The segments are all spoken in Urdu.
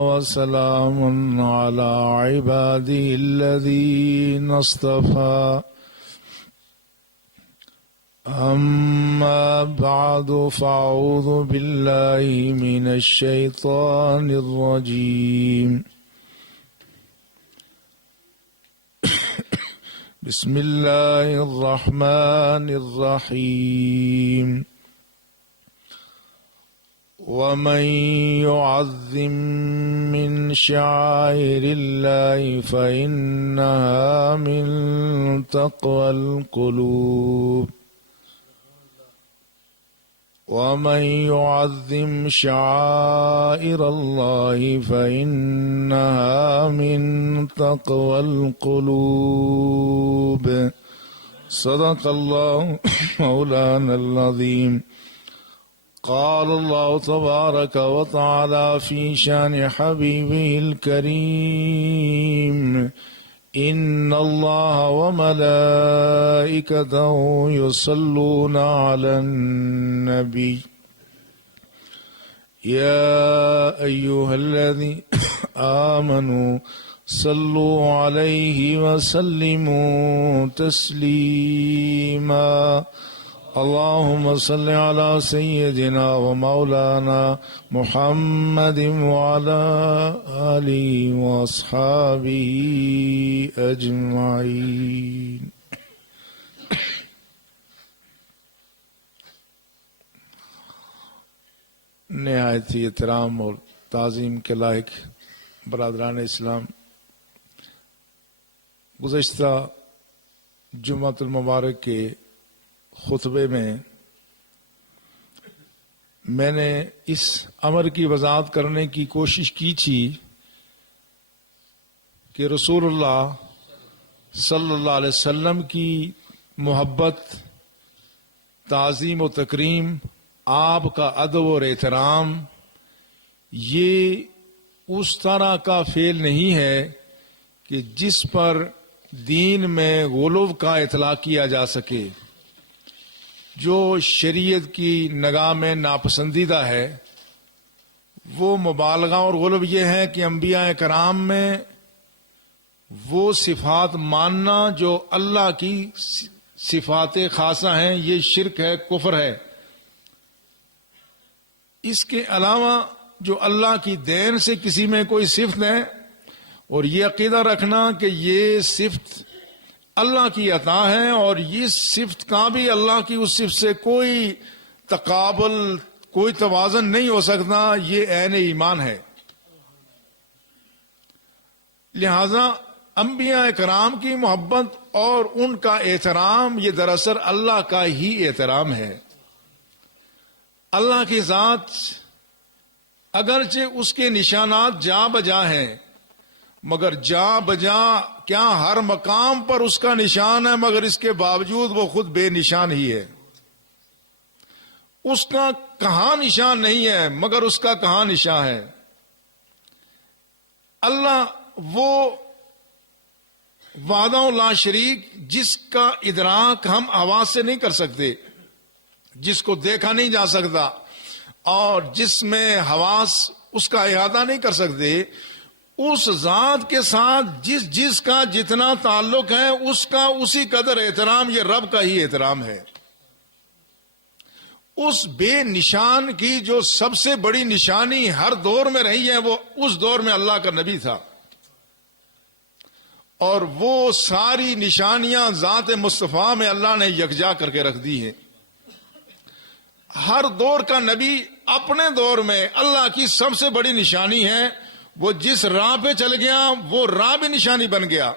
وسلام على عباده الذين اصطفى أما بعد فأعوذ بالله من الشيطان الرجيم بسم الله الرحمن الرحيم ومن يعظم من شعائر الله فإنها من تقوى القلوب ومن يعظم شعائر الله فإنها من تقوى القلوب صدق الله مولانا العظيم. قال الله تبارك وتعالى في شان حبيبه الكريم إن الله وملائكته يصلون على النبي يا أيها الذين آمنوا صلوا عليه وسلموا تسليما اللهم صل على سيدنا ومولانا محمد وعلى آله وأصحابه أجمعين. نہایت ہی احترام اور تعظیم کے لائق برادران اسلام، گزشتہ جمعۃ المبارک کے خطبے میں نے اس امر کی وضاحت کرنے کی کوشش کی تھی کہ رسول اللہ صلی اللہ علیہ وسلم کی محبت، تعظیم و تکریم، آپ کا ادب اور احترام یہ اس طرح کا فعل نہیں ہے کہ جس پر دین میں غلو کا اطلاق کیا جا سکے، جو شریعت کی نگاہ میں ناپسندیدہ ہے۔ وہ مبالغہ اور غلو یہ ہے کہ انبیاء کرام میں وہ صفات ماننا جو اللہ کی صفات خاصہ ہیں، یہ شرک ہے، کفر ہے۔ اس کے علاوہ جو اللہ کی دین سے کسی میں کوئی صفت ہے اور یہ عقیدہ رکھنا کہ یہ صفت اللہ کی عطا ہے اور یہ صفت کا بھی اللہ کی اس صفت سے کوئی تقابل، کوئی توازن نہیں ہو سکتا، یہ عین ایمان ہے۔ لہذا انبیاء کرام کی محبت اور ان کا احترام یہ دراصل اللہ کا ہی احترام ہے۔ اللہ کی ذات اگرچہ اس کے نشانات جا بجا ہیں، مگر جا بجا کیا ہر مقام پر اس کا نشان ہے، مگر اس کے باوجود وہ خود بے نشان ہی ہے۔ اس کا کہاں نشان نہیں ہے، مگر اس کا کہاں نشان ہے۔ اللہ وہ وحدہ لا شریک جس کا ادراک ہم آواز سے نہیں کر سکتے، جس کو دیکھا نہیں جا سکتا اور جس میں حواس اس کا احاطہ نہیں کر سکتے، اس ذات کے ساتھ جس کا جتنا تعلق ہے اس کا اسی قدر احترام یہ رب کا ہی احترام ہے۔ اس بے نشان کی جو سب سے بڑی نشانی ہر دور میں رہی ہے، وہ اس دور میں اللہ کا نبی تھا، اور وہ ساری نشانیاں ذات مصطفیٰ میں اللہ نے یکجا کر کے رکھ دی ہیں۔ ہر دور کا نبی اپنے دور میں اللہ کی سب سے بڑی نشانی ہے، وہ جس راہ پہ چل گیا وہ راہ بھی نشانی بن گیا۔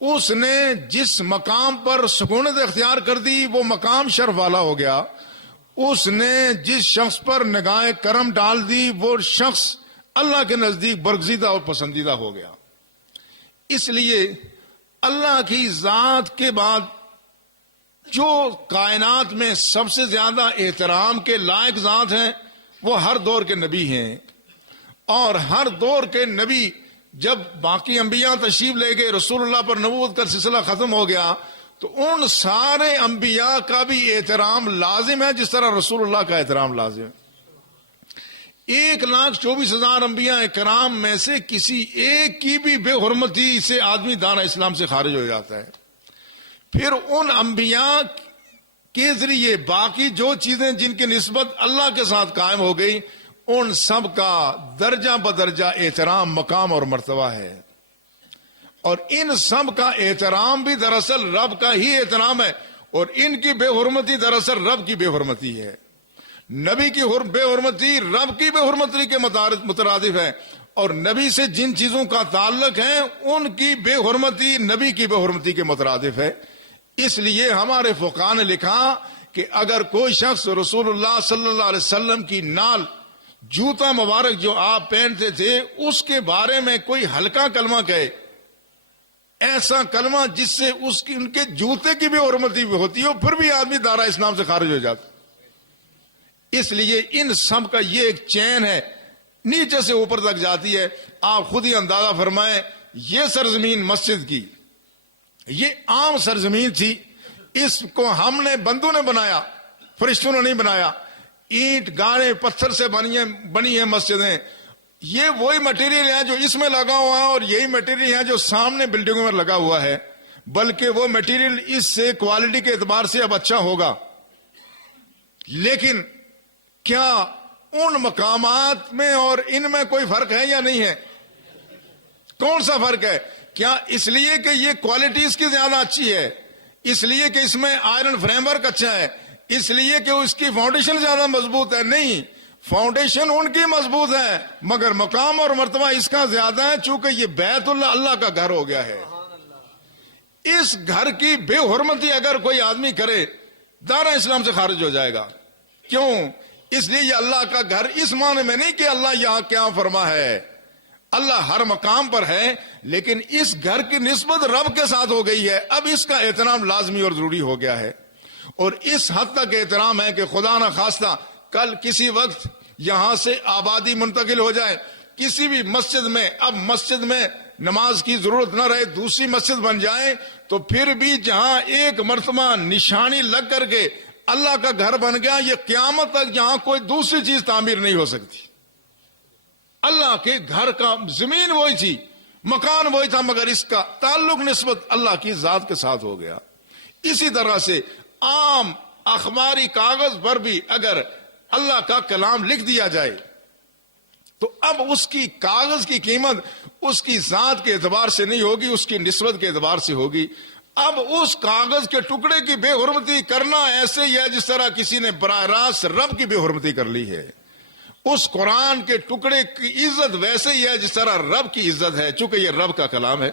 اس نے جس مقام پر سکونت اختیار کر دی وہ مقام شرف والا ہو گیا۔ اس نے جس شخص پر نگاہ کرم ڈال دی وہ شخص اللہ کے نزدیک برگزیدہ اور پسندیدہ ہو گیا۔ اس لیے اللہ کی ذات کے بعد جو کائنات میں سب سے زیادہ احترام کے لائق ذات ہیں وہ ہر دور کے نبی ہیں، اور ہر دور کے نبی جب باقی انبیاء تشریف لے گئے، رسول اللہ پر نبوت کا سلسلہ ختم ہو گیا، تو ان سارے انبیاء کا بھی احترام لازم ہے جس طرح رسول اللہ کا احترام لازم ہے۔ 1,24,000 انبیاء کرام میں سے کسی ایک کی بھی بے حرمتی سے آدمی دارا اسلام سے خارج ہو جاتا ہے. پھر ان انبیاء کے ذریعے باقی جو چیزیں جن کی نسبت اللہ کے ساتھ قائم ہو گئی ان سب کا درجہ بدرجہ احترام، مقام اور مرتبہ ہے. اور ان سب کا احترام بھی دراصل رب کا ہی احترام ہے، اور ان کی بے حرمتی دراصل رب کی بے حرمتی ہے. نبی کی بے حرمتی رب کی بے حرمتی کے مترادف ہے، اور نبی سے جن چیزوں کا تعلق ہے ان کی بے حرمتی نبی کی بے حرمتی کے مترادف ہے. اس لیے ہمارے فقہاء نے لکھا کہ اگر کوئی شخص رسول اللہ صلی اللہ علیہ وسلم کی نال، جوتا مبارک جو آپ پہنتے تھے، اس کے بارے میں کوئی ہلکا کلمہ کہے، ایسا کلمہ جس سے ان کے جوتے کی بھی حرمتی بھی ہوتی ہو، پھر بھی آدمی دارا اسلام سے خارج ہو جاتا. اس لیے ان سب کا یہ ایک چین ہے، نیچے سے اوپر تک جاتی ہے. آپ خود ہی اندازہ فرمائیں، یہ سرزمین مسجد کی یہ عام سرزمین تھی، اس کو ہم نے بندوں نے بنایا، فرشتوں نے نہیں بنایا. اینٹ گاڑے پتھر سے بنی ہیں مسجدیں. یہ وہی مٹیریل ہے جو اس میں لگا ہوا ہے، اور یہی مٹیریل ہے جو سامنے بلڈنگوں میں لگا ہوا ہے، بلکہ وہ مٹیریل اس سے کوالٹی کے اعتبار سے اب اچھا ہوگا. لیکن کیا ان مقامات میں اور ان میں کوئی فرق ہے یا نہیں ہے؟ کون سا فرق ہے؟ کیا اس لیے کہ یہ کوالٹی اس کی زیادہ اچھی ہے، اس لیے کہ اس میں آئرن فریم ورک اچھا ہے، اس لیے کہ اس کی فاؤنڈیشن زیادہ مضبوط ہے؟ نہیں، فاؤنڈیشن ان کی مضبوط ہے، مگر مقام اور مرتبہ اس کا زیادہ ہے، چونکہ یہ بیت اللہ اللہ کا گھر ہو گیا ہے. اس گھر کی بے حرمتی اگر کوئی آدمی کرے، دارا اسلام سے خارج ہو جائے گا. کیوں؟ اس لیے یہ اللہ کا گھر اس معنی میں نہیں کہ اللہ یہاں کیا فرما ہے، اللہ ہر مقام پر ہے، لیکن اس گھر کی نسبت رب کے ساتھ ہو گئی ہے. اب اس کا احترام لازمی اور ضروری ہو گیا ہے، اور اس حد تک احترام ہے کہ خدا نہ خواستہ کل کسی وقت یہاں سے آبادی منتقل ہو جائے کسی بھی مسجد میں، اب مسجد میں نماز کی ضرورت نہ رہے، دوسری مسجد بن جائے، تو پھر بھی جہاں ایک مرتبہ نشانی لگ کر کے اللہ کا گھر بن گیا، یہ قیامت تک جہاں کوئی دوسری چیز تعمیر نہیں ہو سکتی. اللہ کے گھر کا زمین وہی تھی، مکان وہی تھا، مگر اس کا تعلق نسبت اللہ کی ذات کے ساتھ ہو گیا. اسی طرح سے عام اخباری کاغذ پر بھی اگر اللہ کا کلام لکھ دیا جائے تو اب اس کی کاغذ کی قیمت اس کی ذات کے اعتبار سے نہیں ہوگی، اس کی نسبت کے اعتبار سے ہوگی. اب اس کاغذ کے ٹکڑے کی بے حرمتی کرنا ایسے ہی ہے جس طرح کسی نے براہ راست رب کی بے حرمتی کر لی ہے. اس قرآن کے ٹکڑے کی عزت ویسے ہی ہے جس طرح رب کی عزت ہے، چونکہ یہ رب کا کلام ہے.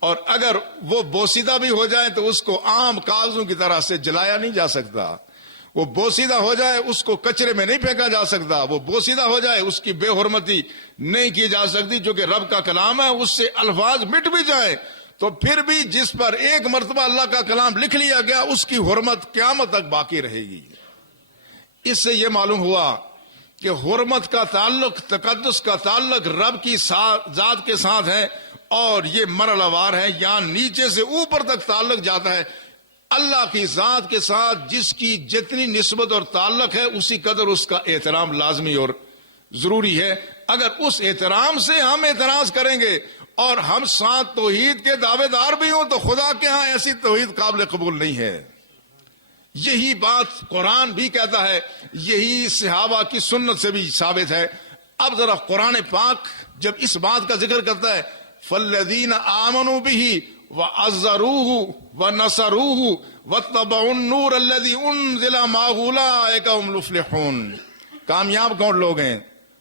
اور اگر وہ بوسیدہ بھی ہو جائے تو اس کو عام کاغذوں کی طرح سے جلایا نہیں جا سکتا. وہ بوسیدہ ہو جائے اس کو کچرے میں نہیں پھینکا جا سکتا. وہ بوسیدہ ہو جائے اس کی بے حرمتی نہیں کی جا سکتی، چونکہ رب کا کلام ہے. اس سے الفاظ مٹ بھی جائیں تو پھر بھی جس پر ایک مرتبہ اللہ کا کلام لکھ لیا گیا اس کی حرمت قیامت تک باقی رہے گی. اس سے یہ معلوم ہوا کہ حرمت کا تعلق، تقدس کا تعلق رب کی ذات کے ساتھ ہے، اور یہ مرحلہ وار ہے، یہاں نیچے سے اوپر تک تعلق جاتا ہے. اللہ کی ذات کے ساتھ جس کی جتنی نسبت اور تعلق ہے اسی قدر اس کا احترام لازمی اور ضروری ہے. اگر اس احترام سے ہم اعتراض کریں گے اور ہم ساتھ توحید کے دعوے دار بھی ہوں تو خدا کے ہاں ایسی توحید قابل قبول نہیں ہے. یہی بات قرآن بھی کہتا ہے، یہی صحابہ کی سنت سے بھی ثابت ہے. اب ذرا قرآن پاک جب اس بات کا ذکر کرتا ہے فَالَّذِينَ آمَنُوا بِهِ وَعَزَّرُوهُ وَنَصَرُوهُ وَاتَّبَعُوا النُّورَ الَّذِي أُنزِلَ مَعَهُ أُولَٰئِكَ هُمُ الْمُفْلِحُونَ. کامیاب کون لوگ ہیں؟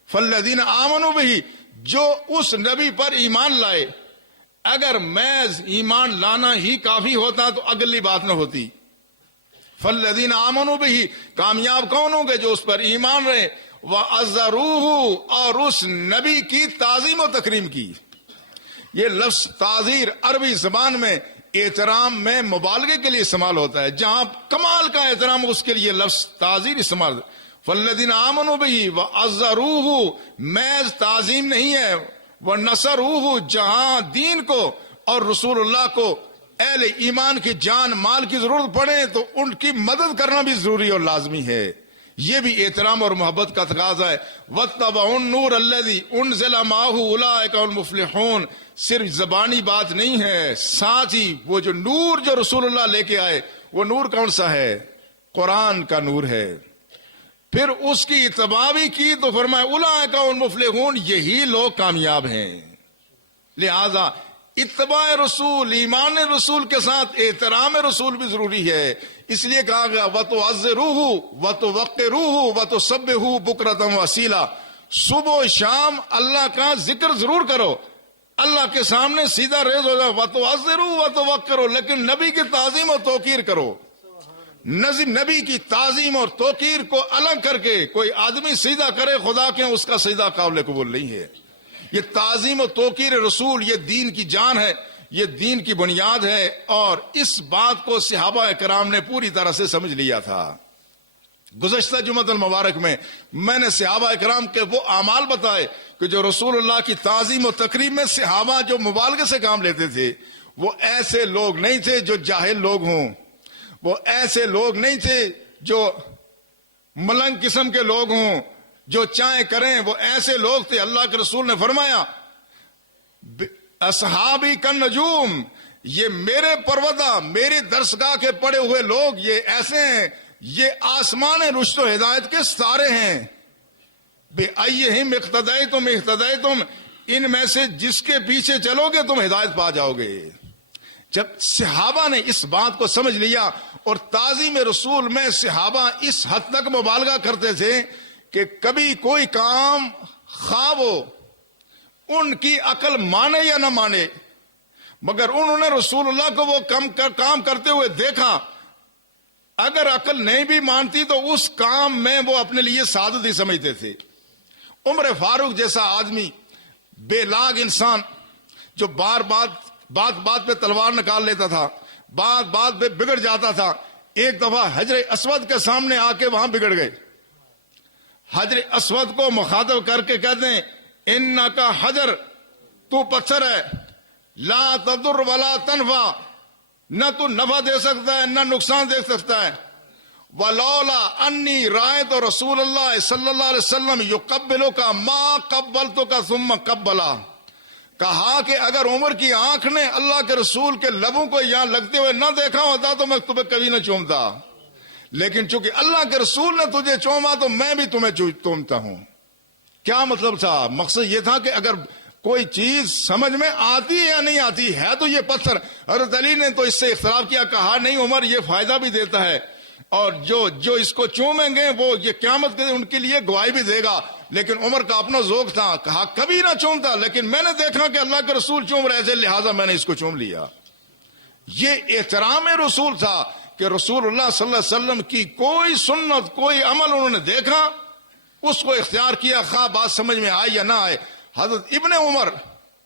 فَالَّذِينَ آمَنُوا بِهِ، جو اس نبی پر ایمان لائے. اگر محض ایمان لانا ہی کافی ہوتا تو اگلی بات نہ ہوتی. فَالَّذِينَ آمَنُوا بِهِ، کامیاب کون ہوں گے؟ جو اس پر ایمان رہے. وَعَزَّرُوهُ، اور اس نبی کی تعظیم و تکریم کی. یہ لفظ تعزیر عربی زبان میں احترام میں مبالغے کے لیے استعمال ہوتا ہے. جہاں کمال کا احترام اس کے لیے لفظ تعزیر استعمال. فَالَّذِينَ آمَنُوا بِهِ وَعَزَّرُوهُ، محض تعظیم نہیں ہے. وَنَصَرُوهُ، جہاں دین کو اور رسول اللہ کو اہل ایمان کی جان مال کی ضرورت پڑے تو ان کی مدد کرنا بھی ضروری اور لازمی ہے. یہ بھی احترام اور محبت کا تقاضا ہے. وَاتَّبَعُوا النُّورَ الَّذِي أُنزِلَ مَعَهُ أُولَٰئِكَ هُمُ الْمُفْلِحُونَ. صرف زبانی بات نہیں ہے، ساتھ ہی وہ جو نور جو رسول اللہ لے کے آئے، وہ نور کون سا ہے؟ قرآن کا نور ہے. پھر اس کی اتباع بھی کی تو فرمایا اولئک هم المفلحون، یہی لوگ کامیاب ہیں. لہذا اتباع رسول، ایمان رسول کے ساتھ احترام رسول بھی ضروری ہے. اس لیے کہا گیا وَتُعَزِّرُوهُ وَتُوَقِّرُوهُ وَتُسَبِّحُوهُ بُكْرَةً وَأَصِيلًا. صبح و شام اللہ کا ذکر ضرور کرو، اللہ کے سامنے سیدھا ریز ہو جاؤ. وَتُعَزِّرُوهُ وَتُوَقِّرُوهُ، لیکن نبی کی تعظیم اور توقیر کرو. نبی کی تعظیم اور توقیر کو الگ کر کے کوئی آدمی سیدھا کرے خدا کے، اس کا سیدھا قابل قبول نہیں ہے. یہ تعظیم و توقیر رسول یہ دین کی جان ہے، یہ دین کی بنیاد ہے. اور اس بات کو صحابہ کرام نے پوری طرح سے سمجھ لیا تھا. گزشتہ جمعۃ المبارک میں نے صحابہ کرام کے وہ اعمال بتائے کہ جو رسول اللہ کی تعظیم و تقریب میں صحابہ جو مبالغے سے کام لیتے تھے، وہ ایسے لوگ نہیں تھے جو جاہل لوگ ہوں، وہ ایسے لوگ نہیں تھے جو ملنگ قسم کے لوگ ہوں جو چاہیں کریں. وہ ایسے لوگ تھے. اللہ کے رسول نے فرمایا اصحابی کن نجوم، یہ میرے پروردہ میری درسگاہ کے پڑے ہوئے لوگ یہ ایسے ہیں، یہ آسمان رشد و ہدایت کے ستارے ہیں. بے ایہم اقتدیتم اہتدیتم، ان میں سے جس کے پیچھے چلو گے تم ہدایت پا جاؤ گے. جب صحابہ نے اس بات کو سمجھ لیا، اور تعظیم رسول میں صحابہ اس حد تک مبالغہ کرتے تھے کہ کبھی کوئی کام خواہ وہ ان کی عقل مانے یا نہ مانے، مگر انہوں نے رسول اللہ کو وہ کام کرتے ہوئے دیکھا. اگر عقل نہیں بھی مانتی تو اس کام میں وہ اپنے لیے سعادت ہی سمجھتے تھے. عمر فاروق جیسا آدمی، بے لاگ انسان، جو بات پہ تلوار نکال لیتا تھا، بات پہ بگڑ جاتا تھا، ایک دفعہ حجر اسود کے سامنے آ کے وہاں بگڑ گئے. حجر اسود کو مخاطب کر کے کہتے ہیں انکا حجر، تو پتھر ہے، لا تضر ولا تنفع، نہ تو نفع دے سکتا ہے نہ نقصان دے سکتا ہے. ولولا انی رأیت رسول اللہ صلی اللہ علیہ وسلم یقبلک ما قبلتک ثم قبلا. کہا کہ اگر عمر کی آنکھ نے اللہ کے رسول کے لبوں کو یہاں لگتے ہوئے نہ دیکھا ہوتا تو میں تمہیں کبھی نہ چومتا، لیکن چونکہ اللہ کے رسول نے تجھے چوما تو میں بھی تمہیں چومتا ہوں. کیا مطلب تھا؟ مقصد یہ تھا کہ اگر کوئی چیز سمجھ میں آتی ہے یا نہیں آتی ہے تو یہ پتھر. حضرت علی نے تو اس سے اختلاف کیا، کہا نہیں عمر یہ فائدہ بھی دیتا ہے، اور جو اس کو چومیں گے وہ یہ قیامت کے ان کے لیے گواہی بھی دے گا. لیکن عمر کا اپنا ذوق تھا، کہا کبھی نہ چومتا، لیکن میں نے دیکھا کہ اللہ کے رسول چوم رہے تھے لہٰذا میں نے اس کو چوم لیا. یہ احترام رسول تھا کہ رسول اللہ صلی اللہ علیہ وسلم کی کوئی سنت کوئی عمل انہوں نے دیکھا، اس کو اختیار کیا، خواہ بات سمجھ میں آئے یا نہ آئے. حضرت ابن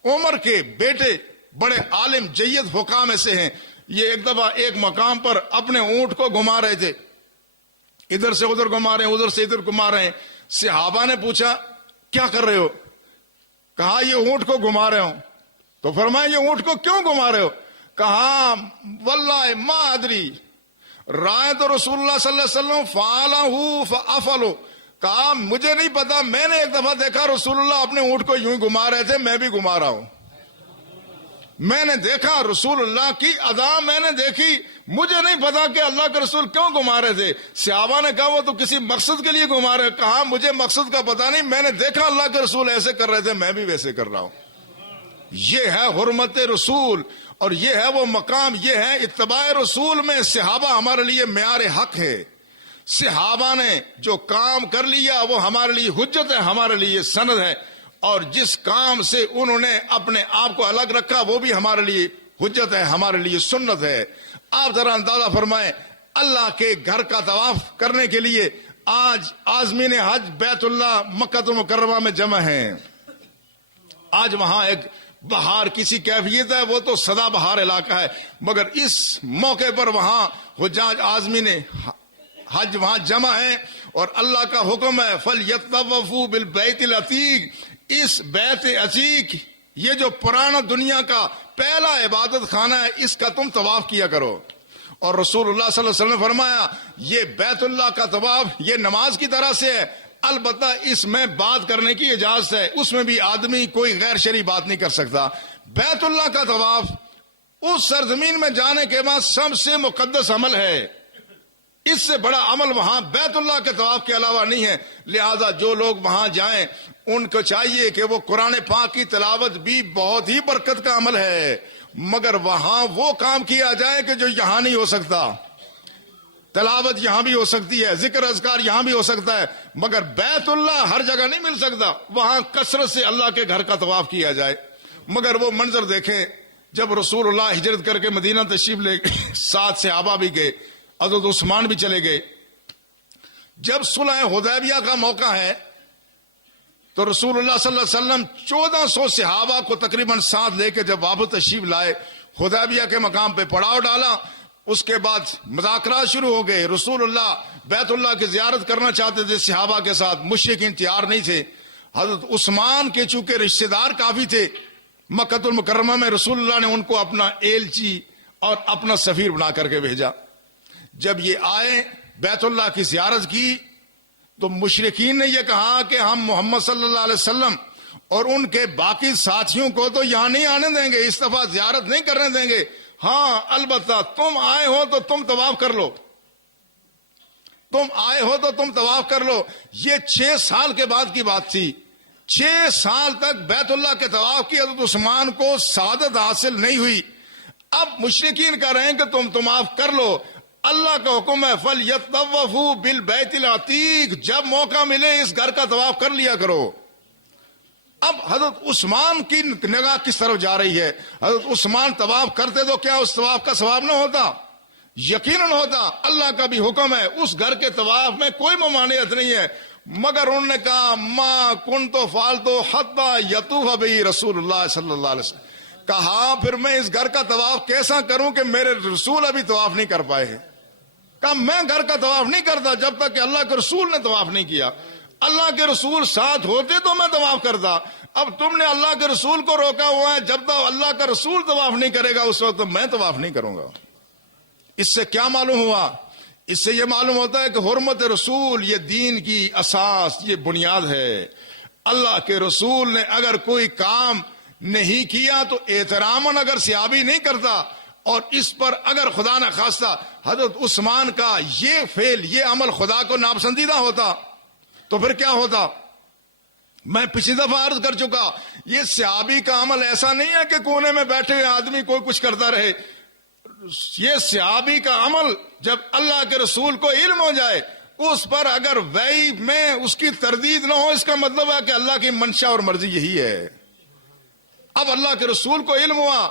عمر کے بیٹے بڑے عالم جید فقہاء میں سے ہیں. یہ ایک دفعہ ایک مقام پر اپنے اونٹ کو گھما رہے تھے، ادھر سے ادھر گھما رہے ہیں، ادھر سے ادھر گھما رہے ہیں. صحابہ نے پوچھا کیا کر رہے ہو؟ کہا یہ اونٹ کو گھما رہے ہوں. تو فرمایا یہ اونٹ کو کیوں گھما رہے ہو؟ کہا واللہ ما ادری رایت رسول اللہ صلی اللہ علیہ وسلم فعلہ فافعلوا. کہا مجھے نہیں پتا، میں نے ایک دفعہ دیکھا رسول اللہ اپنے اونٹ کو یوں گھما رہے تھے، میں بھی گھما رہا ہوں. میں نے دیکھا رسول اللہ کی ادا میں نے دیکھی، مجھے نہیں پتا کہ اللہ کے رسول کیوں گھما رہے تھے. صحابہ نے کہا وہ تو کسی مقصد کے لیے گھما رہے. کہا مجھے مقصد کا پتا نہیں، میں نے دیکھا اللہ کے رسول ایسے کر رہے تھے، میں بھی ویسے کر رہا ہوں. یہ ہے حرمت رسول، اور یہ ہے وہ مقام، یہ ہے اتباع رسول میں صحابہ ہمارے لیے معیار حق ہے. صحابہ نے جو کام کر لیا وہ ہمارے لیے حجت ہے، ہمارے لیے سند ہے، اور جس کام سے انہوں نے اپنے آپ کو الگ رکھا وہ بھی ہمارے لیے حجت ہے، ہمارے لیے سنت ہے. آپ ذرا اندازہ فرمائیں، اللہ کے گھر کا طواف کرنے کے لیے آج عازمین حج بیت اللہ مکہ المکرمہ میں جمع ہیں. آج وہاں ایک بہار کسی کیفیت ہے، وہ تو سدا بہار علاقہ ہے، مگر اس موقع پر وہاں حجاج عازمین حج وہاں جمع ہیں، اور اللہ کا حکم ہے فَلْيَطَّوَّفُوا بِالْبَيْتِ الْعَتِيقِ. اس بیت عتیق، یہ جو پرانا دنیا کا پہلا عبادت خانہ ہے، اس کا تم طواف کیا کرو. اور رسول اللہ صلی اللہ علیہ وسلم نے فرمایا یہ بیت اللہ کا طواف یہ نماز کی طرح سے ہے، البتہ اس میں بات کرنے کی اجازت ہے، اس میں بھی آدمی کوئی غیر شرعی بات نہیں کر سکتا۔ بیت اللہ کا طواف اس سرزمین میں جانے کے بعد سب سے مقدس عمل ہے، اس سے بڑا عمل وہاں بیت اللہ کے طواف کے علاوہ نہیں ہے، لہذا جو لوگ وہاں جائیں ان کو چاہیے کہ وہ قرآن پاک کی تلاوت بھی بہت ہی برکت کا عمل ہے، مگر وہاں وہ کام کیا جائے کہ جو یہاں نہیں ہو سکتا۔ تلاوت یہاں بھی ہو سکتی ہے، ذکر اذکار یہاں بھی ہو سکتا ہے، مگر بیت اللہ ہر جگہ نہیں مل سکتا، وہاں کثرت سے اللہ کے گھر کا طواف کیا جائے۔ مگر وہ منظر دیکھیں جب رسول اللہ ہجرت کر کے مدینہ تشریف لے گئے، 7 صحابہ بھی گئے، حضرت عثمان بھی چلے گئے۔ جب صلح حدیبیہ کا موقع ہے تو رسول اللہ صلی اللہ علیہ وسلم 1400 صحابہ کو تقریباً ساتھ لے کے جب واپس تشریف لائے، حدیبیہ کے مقام پہ پڑاؤ ڈالا، اس کے بعد مذاکرات شروع ہو گئے۔ رسول اللہ بیت اللہ کی زیارت کرنا چاہتے تھے صحابہ کے ساتھ، مشرکین تیار نہیں تھے۔ حضرت عثمان کے چونکہ رشتہ دار کافی تھے مکہ المکرمہ میں، رسول اللہ نے ان کو اپنا ایلچی اور اپنا سفیر بنا کر کے بھیجا۔ جب یہ آئے بیت اللہ کی زیارت کی تو مشرکین نے یہ کہا کہ ہم محمد صلی اللہ علیہ وسلم اور ان کے باقی ساتھیوں کو تو یہاں نہیں آنے دیں گے، اس دفعہ زیارت نہیں کرنے دیں گے، ہاں البتہ تم آئے ہو تو تم طواف کر لو، تم آئے ہو تو تم طواف کر لو۔ یہ 6 سال کے بعد کی بات تھی، 6 سال تک بیت اللہ کے طواف کی حضرت عثمان کو سعادت حاصل نہیں ہوئی۔ اب مشرکین کہہ رہے ہیں کہ تم طواف کر لو، اللہ کا حکم ہے فَلْيَطَّوَّفُوا بِالْبَيْتِ الْعَتِيقِ، جب موقع ملے اس گھر کا طواف کر لیا کرو۔ اب حضرت عثمان کی نگاہ کس طرف جا رہی ہے؟ حضرت عثمان طواف کرتے تو کیا اس طواف کا ثواب نہ ہوتا؟ یقیناً ہوتا، اللہ کا بھی حکم ہے، اس گھر کے طواف میں کوئی ممانعت نہیں ہے، مگر انہوں نے کہا ما کنت فعلت حتی یطوف بی رسول اللہ صلی اللہ علیہ وسلم، کہا پھر میں اس گھر کا طواف کیسا کروں کہ میرے رسول ابھی طواف نہیں کر پائے ہیں۔ کہا میں گھر کا طواف نہیں کرتا جب تک کہ اللہ کے رسول نے طواف نہیں کیا، اللہ کے رسول ساتھ ہوتے تو میں طواف کرتا، اب تم نے اللہ کے رسول کو روکا ہوا ہے، جب تک اللہ کا رسول طواف نہیں کرے گا اس وقت میں طواف نہیں کروں گا۔ اس سے کیا معلوم ہوا؟ اس سے یہ معلوم ہوتا ہے کہ حرمت رسول یہ دین کی اساس، یہ بنیاد ہے۔ اللہ کے رسول نے اگر کوئی کام نہیں کیا تو احتراماً اگر صحابی نہیں کرتا، اور اس پر اگر خدا نہ خواستہ حضرت عثمان کا یہ فعل، یہ عمل خدا کو ناپسندیدہ ہوتا تو پھر کیا ہوتا؟ میں پچھلی دفعہ عرض کر چکا، یہ صحابی کا عمل ایسا نہیں ہے کہ کونے میں بیٹھے ہوئے آدمی کوئی کچھ کرتا رہے، یہ صحابی کا عمل جب اللہ کے رسول کو علم ہو جائے، اس پر اگر وحی میں اس کی تردید نہ ہو، اس کا مطلب ہے کہ اللہ کی منشا اور مرضی یہی ہے۔ اب اللہ کے رسول کو علم ہوا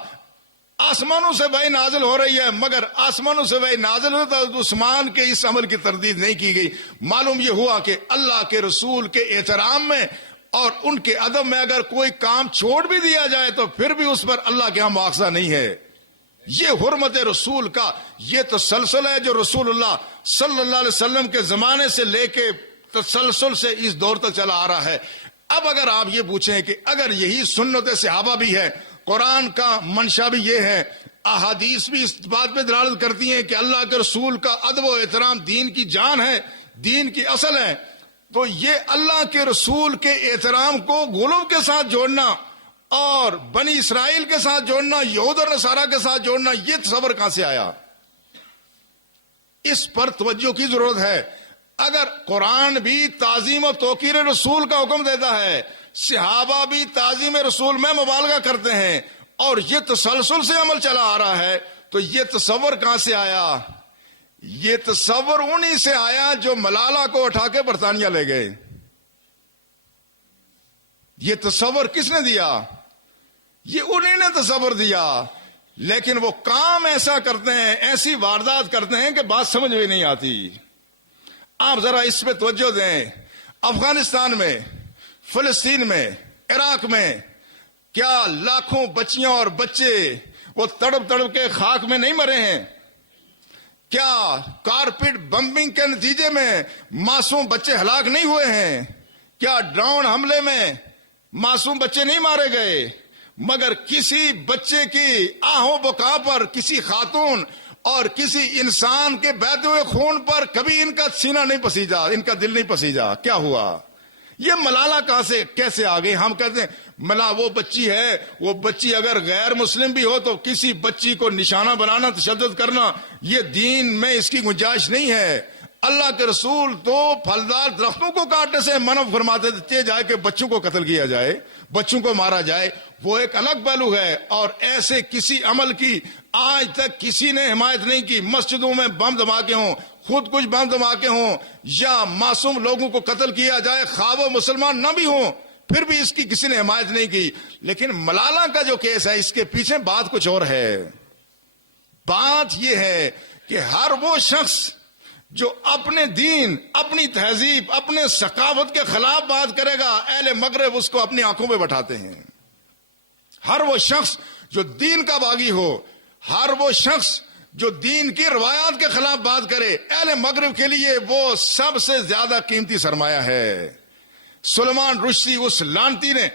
آسمانوں سے وحی نازل ہو رہی ہے، مگر آسمانوں سے وحی نازل ہوئی تو عثمان کے اس عمل کی تردید نہیں کی گئی۔ معلوم یہ ہوا کہ اللہ کے رسول کے احترام میں اور ان کے ادب میں اگر کوئی کام چھوڑ بھی دیا جائے تو پھر بھی اس پر اللہ کے ہاں مواخذہ نہیں ہے۔ یہ حرمت رسول کا یہ تسلسل ہے جو رسول اللہ صلی اللہ علیہ وسلم کے زمانے سے لے کے تسلسل سے اس دور تک چلا آ رہا ہے۔ اب اگر آپ یہ پوچھیں کہ اگر یہی سنت صحابہ بھی ہے، قرآن کا منشا بھی یہ ہے، احادیث بھی اس بات پہ دلالت کرتی ہیں کہ اللہ کے رسول کا ادب و احترام دین کی جان ہے، دین کی اصل ہے، تو یہ اللہ کے رسول کے احترام کو غلو کے ساتھ جوڑنا اور بنی اسرائیل کے ساتھ جوڑنا، یہود اور نصارہ کے ساتھ جوڑنا، یہ تصور کہاں سے آیا؟ اس پر توجہ کی ضرورت ہے۔ اگر قرآن بھی تعظیم و توقیر رسول کا حکم دیتا ہے، صحابہ بھی تعظیم رسول میں مبالغہ کرتے ہیں، اور یہ تسلسل سے عمل چلا آ رہا ہے، تو یہ تصور کہاں سے آیا؟ یہ تصور انہی سے آیا جو ملالہ کو اٹھا کے برطانیہ لے گئے۔ یہ تصور کس نے دیا؟ یہ انہی نے تصور دیا، لیکن وہ کام ایسا کرتے ہیں، ایسی واردات کرتے ہیں کہ بات سمجھ میں نہیں آتی۔ آپ ذرا اس پہ توجہ دیں، افغانستان میں، فلسطین میں، عراق میں کیا لاکھوں بچیاں اور بچے وہ تڑپ تڑپ کے خاک میں نہیں مرے ہیں؟ کیا کارپیٹ بمبنگ کے نتیجے میں معصوم بچے ہلاک نہیں ہوئے ہیں؟ کیا ڈرون حملے میں معصوم بچے نہیں مارے گئے؟ مگر کسی بچے کی آہو بکا پر کسی خاتون اور کسی انسان کے بہتے ہوئے خون پر کبھی ان کا سینہ نہیں پسیجا، ان کا دل نہیں پسیجا. کیا ہوا؟ یہ ملالہ کہاں سے کیسے آ گئی؟ ہم کہتے ہیں ملا وہ بچی ہے، وہ بچی اگر غیر مسلم بھی ہو تو کسی بچی کو نشانہ بنانا، تشدد کرنا، یہ دین میں اس کی گنجائش نہیں ہے. اللہ کے رسول تو پھلدار درختوں کو کاٹنے سے منع فرماتے تھے جائے کہ بچوں کو قتل کیا جائے، بچوں کو مارا جائے. وہ ایک الگ پہلو ہے. اور ایسے کسی عمل کی آج تک کسی نے حمایت نہیں کی. مسجدوں میں بم دھماکے ہوں، خود کچھ بم دھماکے ہوں، یا معصوم لوگوں کو قتل کیا جائے خواہ وہ مسلمان نہ بھی ہوں، پھر بھی اس کی کسی نے حمایت نہیں کی. لیکن ملالہ کا جو کیس ہے اس کے پیچھے بات کچھ اور ہے. بات یہ ہے کہ ہر وہ شخص جو اپنے دین، اپنی تہذیب، اپنے ثقافت کے خلاف بات کرے گا، اہل مغرب اس کو اپنی آنکھوں پہ بٹھاتے ہیں. ہر وہ شخص جو دین کا باغی ہو، ہر وہ شخص جو دین کی روایات کے خلاف بات کرے، اہل مغرب کے لیے وہ سب سے زیادہ قیمتی سرمایہ ہے. سلیمان رشدی اس لانتی نے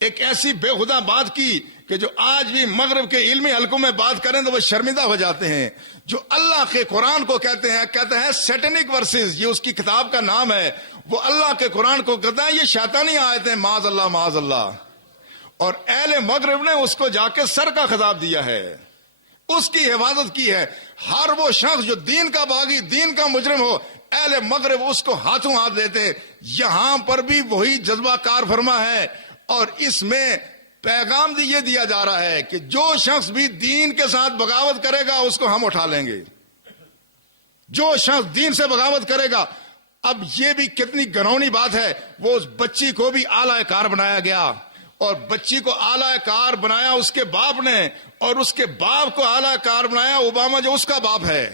ایک ایسی بے خدا بات کی کہ جو آج بھی مغرب کے علمی حلقوں میں بات کریں تو وہ شرمندہ ہو جاتے ہیں. جو اللہ کے قرآن کو کہتے ہیں سیٹنک ورسز، یہ اس کی کتاب کا نام ہے. وہ اللہ کے قرآن کو کہتا ہے یہ شیطانی آیتیں، معاذ اللہ معاذ اللہ. اور اہل مغرب نے اس کو جا کے سر کا خطاب دیا ہے، اس کی حفاظت کی ہے. ہر وہ شخص جو دین کا باغی، دین کا مجرم ہو، اہل مغرب اس کو ہاتھوں ہاتھ دیتے. یہاں پر بھی وہی جذبہ کار فرما ہے. اور اس میں پیغام یہ دیا جا رہا ہے کہ جو شخص بھی دین کے ساتھ بغاوت کرے گا اس کو ہم اٹھا لیں گے. جو شخص دین سے بغاوت کرے گا. اب یہ بھی کتنی گھنونی بات ہے، وہ اس بچی کو بھی اعلی کار بنایا گیا، اور بچی کو اعلی کار بنایا اس کے باپ نے، اور اس کے باپ کو اعلی کار بنایا اوباما جو اس کا باپ ہے.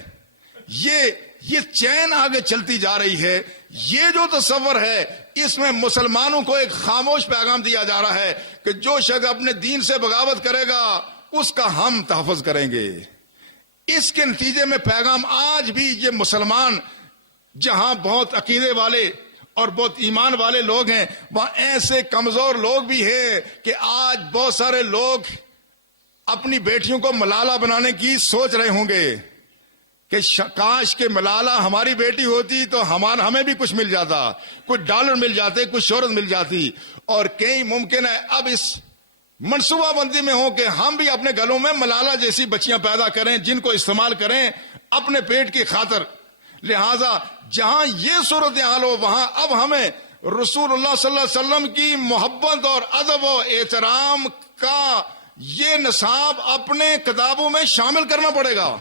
یہ چین آگے چلتی جا رہی ہے. یہ جو تصور ہے اس میں مسلمانوں کو ایک خاموش پیغام دیا جا رہا ہے کہ جو شخص اپنے دین سے بغاوت کرے گا اس کا ہم تحفظ کریں گے. اس کے نتیجے میں پیغام آج بھی یہ مسلمان جہاں بہت عقیدے والے اور بہت ایمان والے لوگ ہیں، وہاں ایسے کمزور لوگ بھی ہیں کہ آج بہت سارے لوگ اپنی بیٹیوں کو ملالہ بنانے کی سوچ رہے ہوں گے کہ کاش کہ ملالہ ہماری بیٹی ہوتی تو ہمیں بھی کچھ مل جاتا، کچھ ڈالر مل جاتے، کچھ شہرت مل جاتی. اور کئی ممکن ہے اب اس منصوبہ بندی میں ہو کہ ہم بھی اپنے گھروں میں ملالہ جیسی بچیاں پیدا کریں جن کو استعمال کریں اپنے پیٹ کی خاطر. لہذا جہاں یہ صورتحال ہو وہاں اب ہمیں رسول اللہ صلی اللہ علیہ وسلم کی محبت اور ادب و احترام کا یہ نصاب اپنے کتابوں میں شامل کرنا پڑے گا.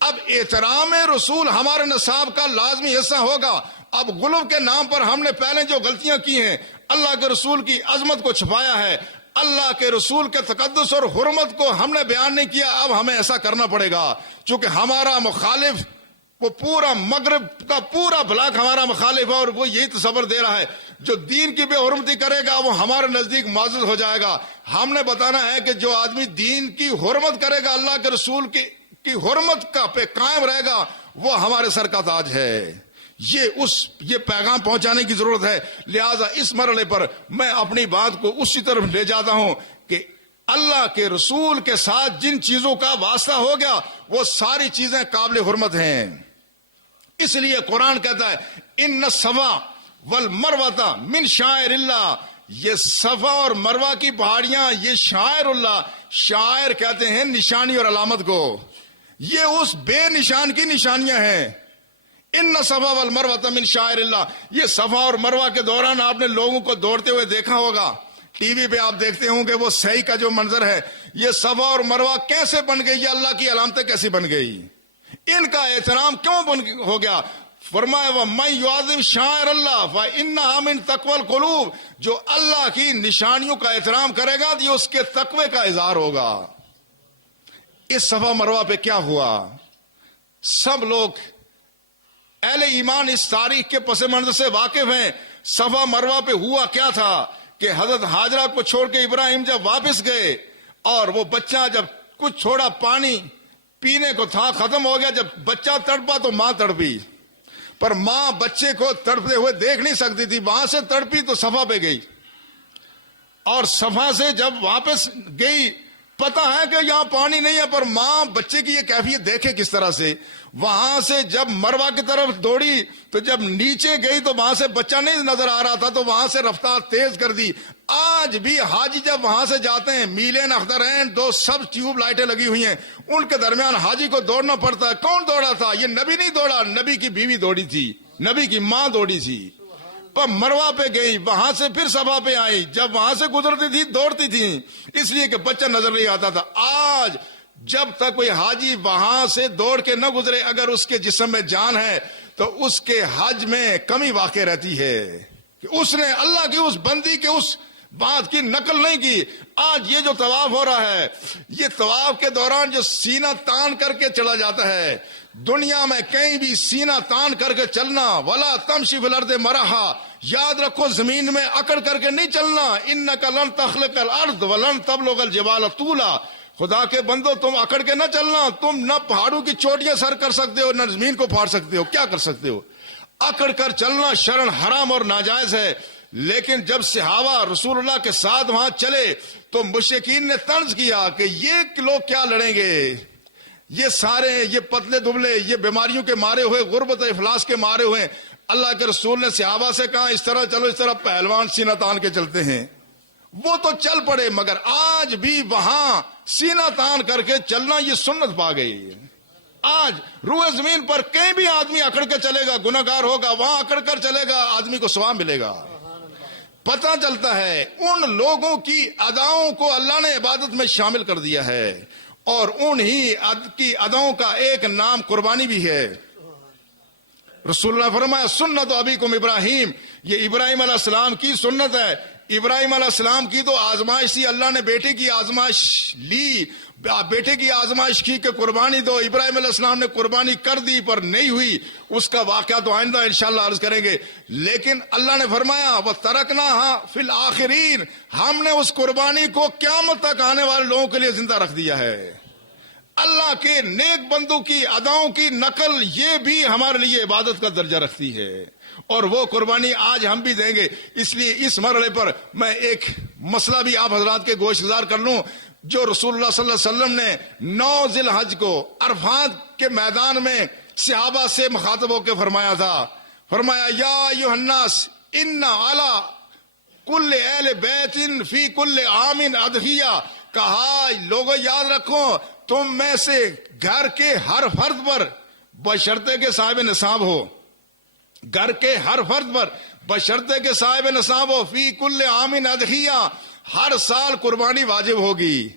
اب احترام رسول ہمارے نصاب کا لازمی حصہ ہوگا. اب غلو کے نام پر ہم نے پہلے جو غلطیاں کی ہیں، اللہ کے رسول کی عظمت کو چھپایا ہے، اللہ کے رسول کے تقدس اور حرمت کو ہم نے بیان نہیں کیا. اب ہمیں ایسا کرنا پڑے گا چونکہ ہمارا مخالف، وہ پورا مغرب کا پورا بلاک ہمارا مخالف ہے، اور وہ یہی تصور دے رہا ہے جو دین کی بے حرمتی کرے گا وہ ہمارے نزدیک معزز ہو جائے گا. ہم نے بتانا ہے کہ جو آدمی دین کی حرمت کرے گا، اللہ کے رسول کی حرمت کا پہ قائم رہے گا، وہ ہمارے سر کا تاج ہے. یہ پیغام پہنچانے کی ضرورت ہے. لہذا اس مرحلے پر میں اپنی بات کو اسی طرف لے جاتا ہوں کہ اللہ کے رسول کے ساتھ جن چیزوں کا واسطہ ہو گیا وہ ساری چیزیں قابل حرمت ہیں. اس لیے قرآن کہتا ہے ان الصفا والمروہ من شعائر اللہ. یہ صفا اور مروہ کی پہاڑیاں یہ شاعر اللہ، شاعر کہتے ہیں نشانی اور علامت کو، یہ اس بے نشان کی نشانیاں ہیں. ان الصفا والمروہ من شعائر اللہ. یہ صفا اور مروہ کے دوران آپ نے لوگوں کو دوڑتے ہوئے دیکھا ہوگا، ٹی وی پہ آپ دیکھتے ہوں گے وہ صحیح کا جو منظر ہے. یہ صفا اور مروہ کیسے بن گئی؟ یہ اللہ کی علامتیں کیسی بن گئی؟ ان کا احترام کیوں ہو گیا؟ فرمایا وَمَن يُعَظِّمْ شَعَائِرَ اللَّهِ فَإِنَّهَا مِن تَقْوَى الْقُلُوبِ. جو اللہ کی نشانیوں کا احترام کرے گا یہ اس کے تقوی کا اظہار ہوگا. اس صفا مروہ پہ کیا ہوا؟ سب لوگ اہل ایمان اس تاریخ کے پس منظر سے واقف ہیں. صفا مروہ پہ ہوا کیا تھا کہ حضرت ہاجرہ کو چھوڑ کے ابراہیم جب واپس گئے اور وہ بچہ جب کچھ چھوڑا پانی پینے کو تھا ختم ہو گیا، جب بچہ تڑپا تو ماں تڑپی، پر ماں بچے کو تڑپتے ہوئے دیکھ نہیں سکتی تھی، وہاں سے تڑپی تو صفا پہ گئی، اور صفا سے جب واپس گئی پتہ ہے کہ یہاں پانی نہیں ہے، پر ماں بچے کی یہ کیفیت دیکھے کس طرح سے وہاں سے جب مروہ کی طرف دوڑی تو جب نیچے گئی تو وہاں سے بچہ نہیں نظر آ رہا تھا، تو وہاں سے رفتار تیز کر دی۔ آج بھی حاجی جب وہاں سے جاتے ہیں، میلین اخضرین دو سب ٹیوب لائٹیں لگی ہوئی ہیں، ان کے درمیان حاجی کو دوڑنا پڑتا ہے۔ کون دوڑا تھا؟ یہ نبی نہیں دوڑا، نبی کی بیوی دوڑی تھی، نبی کی ماں دوڑی تھی۔ پر مروہ پہ گئی، وہاں سے پھر صفا پہ آئی، جب وہاں سے گزرتی تھی دوڑتی تھی، اس لیے کہ بچہ نظر نہیں آتا تھا۔ آج جب تک کوئی حاجی وہاں سے دوڑ کے نہ گزرے، اگر اس کے جسم میں جان ہے تو اس کے حج میں کمی واقع رہتی ہے کہ اس نے اللہ کی اس بندی کے اس بات کی نقل نہیں کی۔ آج یہ جو طواف ہو رہا ہے، یہ طواف کے دوران جو سینہ تان کر کے چلا جاتا ہے، دنیا میں کہیں بھی سینہ تان کر کے چلنا، ولا تمشی فی الارض مرحا، یاد رکھو زمین میں اکڑ کر کے نہیں چلنا، انک لن تخلق الارض ولن تبلغ الجبال طولا۔ خدا کے بندو، تم اکڑ کے نہ چلنا، تم نہ پہاڑوں کی چوٹیاں سر کر سکتے ہو، نہ زمین کو پھاڑ سکتے ہو، کیا کر سکتے ہو؟ اکڑ کر چلنا شرعن حرام اور ناجائز ہے۔ لیکن جب صحابہ رسول اللہ کے ساتھ وہاں چلے تو مشرکین نے طنز کیا کہ یہ لوگ کیا لڑیں گے، یہ سارے یہ پتلے دبلے، یہ بیماریوں کے مارے ہوئے، غربت افلاس کے مارے ہوئے۔ اللہ کے رسول نے صحابہ سے کہا اس طرح چلو، اس طرح پہلوان سینہ تان کے چلتے ہیں۔ وہ تو چل پڑے، مگر آج بھی وہاں سینہ تان کر کے چلنا یہ سنت پا گئی۔ آج روئے زمین پر کہیں بھی آدمی اکڑ کے چلے گا گناہگار ہوگا، وہاں اکڑ کر چلے گا آدمی کو ثواب ملے گا۔ پتہ چلتا ہے ان لوگوں کی اداؤں کو اللہ نے عبادت میں شامل کر دیا ہے، اور انہی کی اداؤں کا ایک نام قربانی بھی ہے۔ رسول اللہ فرمایا سنت ابیکم ابراہیم، یہ ابراہیم علیہ السلام کی سنت ہے۔ ابراہیم علیہ السلام کی تو آزمائش تھی، اللہ نے بیٹے کی آزمائش لی، بیٹے کی آزمائش کی کہ قربانی دو، ابراہیم علیہ السلام نے قربانی کر دی پر نہیں ہوئی، اس کا واقعہ تو آئندہ انشاءاللہ عرض کریں گے۔ لیکن اللہ نے فرمایا وَتَرَكْنَاهَا فِي الْآخِرِينَ، ہم نے اس قربانی کو قیامت تک آنے والے لوگوں کے لیے زندہ رکھ دیا ہے۔ اللہ کے نیک بندوں کی اداؤں کی نقل یہ بھی ہمارے لیے عبادت کا درجہ رکھتی ہے، اور وہ قربانی آج ہم بھی دیں گے۔ اس لیے اس مرحلے پر میں ایک مسئلہ بھی آپ حضرات کے گوش گزار کر لوں، جو رسول اللہ صلی اللہ علیہ وسلم نے 9 ذی الحج کو عرفات کے میدان میں صحابہ سے مخاطب ہو کے فرمایا تھا، فرمایا یا ایھا الناس ان علی کل اہل بیت فی کل عام اضحیہ، کہا لوگوں یاد رکھو تم میں سے گھر کے ہر فرد پر بشرطے کے صاحب نصاب ہو، گھر کے ہر فرد پر بشرطے کے صاحب نصاب ہو، فی کل عام اضحیہ، ہر سال قربانی واجب ہوگی۔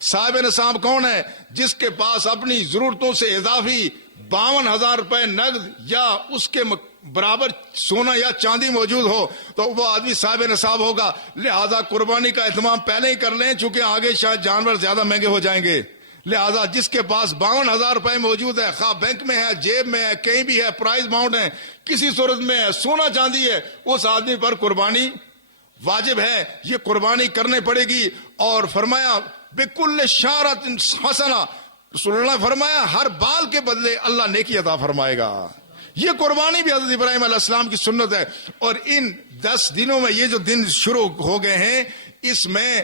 صاحب نصاب کون ہے؟ جس کے پاس اپنی ضرورتوں سے اضافی 52,000 روپے نقد یا اس کے برابر سونا یا چاندی موجود ہو تو وہ آدمی صاحب نصاب ہوگا۔ لہذا قربانی کا اہتمام پہلے ہی کر لیں، چونکہ آگے شاید جانور زیادہ مہنگے ہو جائیں گے۔ لہذا جس کے پاس 52,000 روپے موجود ہے، خواہ بینک میں ہے، جیب میں ہے، کہیں بھی ہے، پرائز باؤنڈ ہے، کسی صورت میں ہے، سونا چاندی ہے، اس آدمی پر قربانی واجب ہے، یہ قربانی کرنے پڑے گی۔ اور فرمایا بکل شعرۃ حسنہ، رسول اللہ فرمایا ہر بال کے بدلے اللہ نیکی عطا فرمائے گا۔ یہ قربانی بھی حضرت ابراہیم علیہ السلام کی سنت ہے۔ اور ان 10 دنوں میں یہ جو دن شروع ہو گئے ہیں، اس میں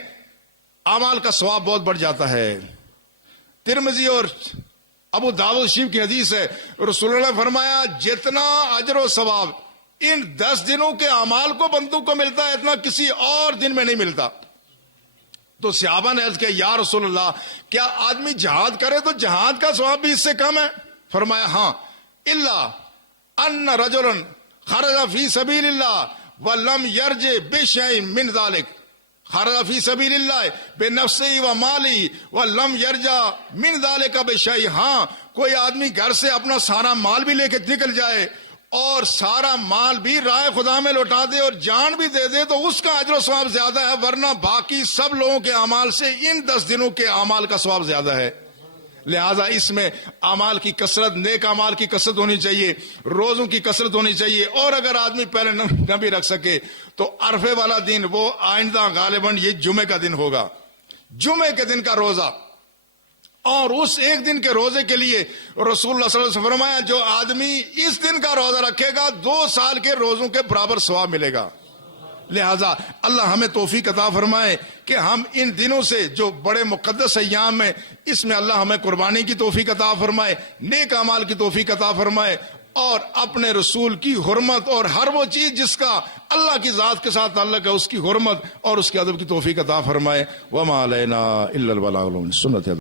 اعمال کا ثواب بہت بڑھ جاتا ہے۔ ترمذی اور ابو داؤد شریف کی حدیث ہے، رسول اللہ نے فرمایا جتنا اجر و ثواب ان 10 دنوں کے اعمال کو بندوں کو ملتا ہے، اتنا کسی اور دن میں نہیں ملتا۔ تو صحابہ نے عرض کیا یا رسول اللہ، کیا آدمی جہاد کرے تو جہاد کا ثواب بھی اس سے کم ہے؟ فرمایا ہاں، الا ان رجلا خرج فی سبیل اللہ ولم یرجع بشیء من ذلک، خرج فی سبیل اللہ بنفسہ و مالی ولم یرجع من ذلک بشیء، ہاں کوئی آدمی گھر سے اپنا سارا مال بھی لے کے نکل جائے اور سارا مال بھی راہ خدا میں لوٹا دے اور جان بھی دے دے تو اس کا اجر و ثواب زیادہ ہے، ورنہ باقی سب لوگوں کے اعمال سے ان 10 دنوں کے اعمال کا ثواب زیادہ ہے۔ لہذا اس میں اعمال کی کثرت، نیک اعمال کی کثرت ہونی چاہیے، روزوں کی کثرت ہونی چاہیے، اور اگر آدمی پہلے نہ بھی رکھ سکے تو عرفے والا دن وہ آئندہ غالباً یہ جمعے کا دن ہوگا، جمعے کے دن کا روزہ، اور اس ایک دن کے روزے کے لیے رسول اللہ صلی اللہ علیہ وسلم فرمایا جو آدمی اس دن کا روزہ رکھے گا 2 سال کے روزوں کے برابر ثواب ملے گا۔ لہذا اللہ ہمیں توفیق عطا فرمائے کہ ہم ان دنوں سے جو بڑے مقدس ایام ہیں اس میں اللہ ہمیں قربانی کی توفیق عطا فرمائے، نیک اعمال کی توفیق عطا فرمائے، اور اپنے رسول کی حرمت اور ہر وہ چیز جس کا اللہ کی ذات کے ساتھ تعلق ہے اس کی حرمت اور اس کے ادب کی توفیق عطا فرمائے۔ وما علینا الا البلاغ المبین۔ سنت